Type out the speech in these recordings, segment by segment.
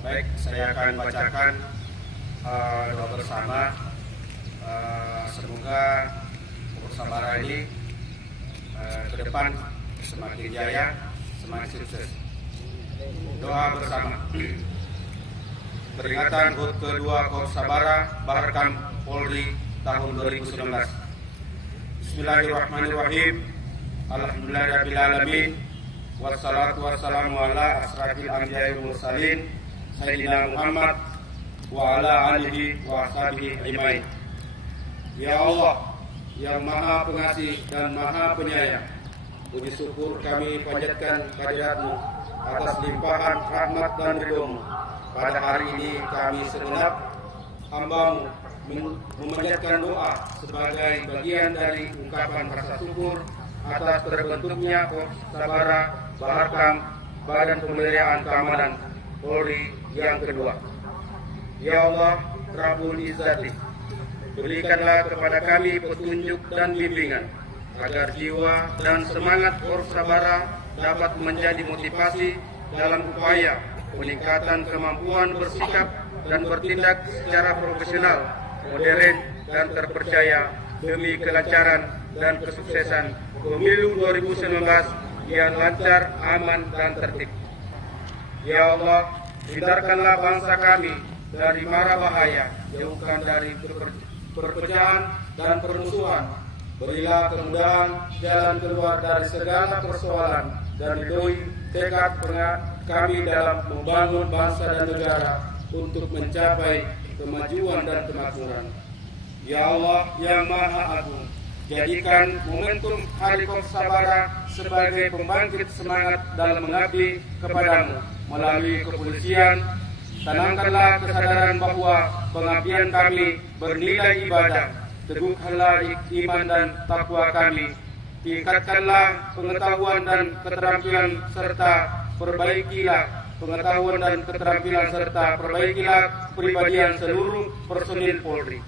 Baik, saya akan bacakan doa bersama. Semoga bersama ini ke depan semakin jaya, semakin sukses. Doa bersama. Peringatan HUT kedua Korps Sabara Baharkam Polri tahun 2019. Bismillahirrahmanirrahim. Alhamdulillahirabbil alamin. Wassalatu wassalamu ala asrafil anbiya'i wal mursalin Sayyidina Muhammad wa ala alihi wa ashabihi ajmain. Ya Allah yang Maha Pengasih dan Maha Penyayang, puji syukur kami panjatkan kehadirat-Mu atas limpahan rahmat dan ridho-Mu. Pada hari ini kami segenap hamba-Mu memanjatkan doa sebagai bagian dari ungkapan rasa syukur atas terbentuknya Korps Sabara Baharkam Badan Pemeliharaan Keamanan Polri yang kedua. Ya Allah Rabbul Izzati, berikanlah kepada kami petunjuk dan bimbingan agar jiwa dan semangat Korps Sabara dapat menjadi motivasi dalam upaya peningkatan kemampuan bersikap dan bertindak secara profesional, modern dan terpercaya demi kelancaran dan kesuksesan Pemilu 2019 yang lancar, aman dan tertib. Ya Allah, hindarkanlah bangsa kami dari mara bahaya, jauhkan dari perpecahan dan permusuhan. Berilah kemudahan jalan keluar dari segala persoalan dan ridhoi tekad kami dalam membangun bangsa dan negara untuk mencapai kemajuan dan kemakmuran. Ya Allah yang Maha Agung, jadikan momentum Hari Korps Sabara sebagai pembangkit semangat dalam mengabdi kepadamu melalui kepolisian. Tanamkanlah kesadaran bahwa pengabdian kami bernilai ibadah. Teguhkanlah iman dan takwa kami. Tingkatkanlah pengetahuan dan keterampilan serta perbaikilah kepribadian seluruh personil Polri.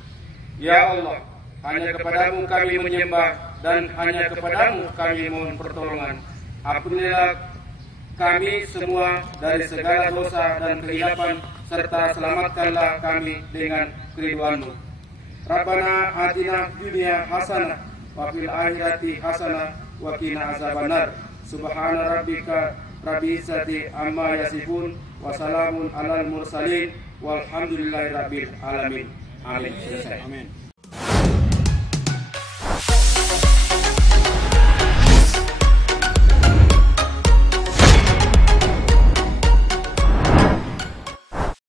Ya Allah, hanya kepadamu kami menyembah dan hanya kepadamu kami mohon pertolongan. Ampunilah kami semua dari segala dosa dan kehilapan serta selamatkanlah kami dengan keridhaan-Mu. Rabbana atina dunya hasanah wa fil akhirati hasanah wa qina azabannar. Subhana rabbika rabbil izzati amma yasifun wa salamun alal mursalin walhamdulillahi rabbil alamin. Amin. Selesai. Amin.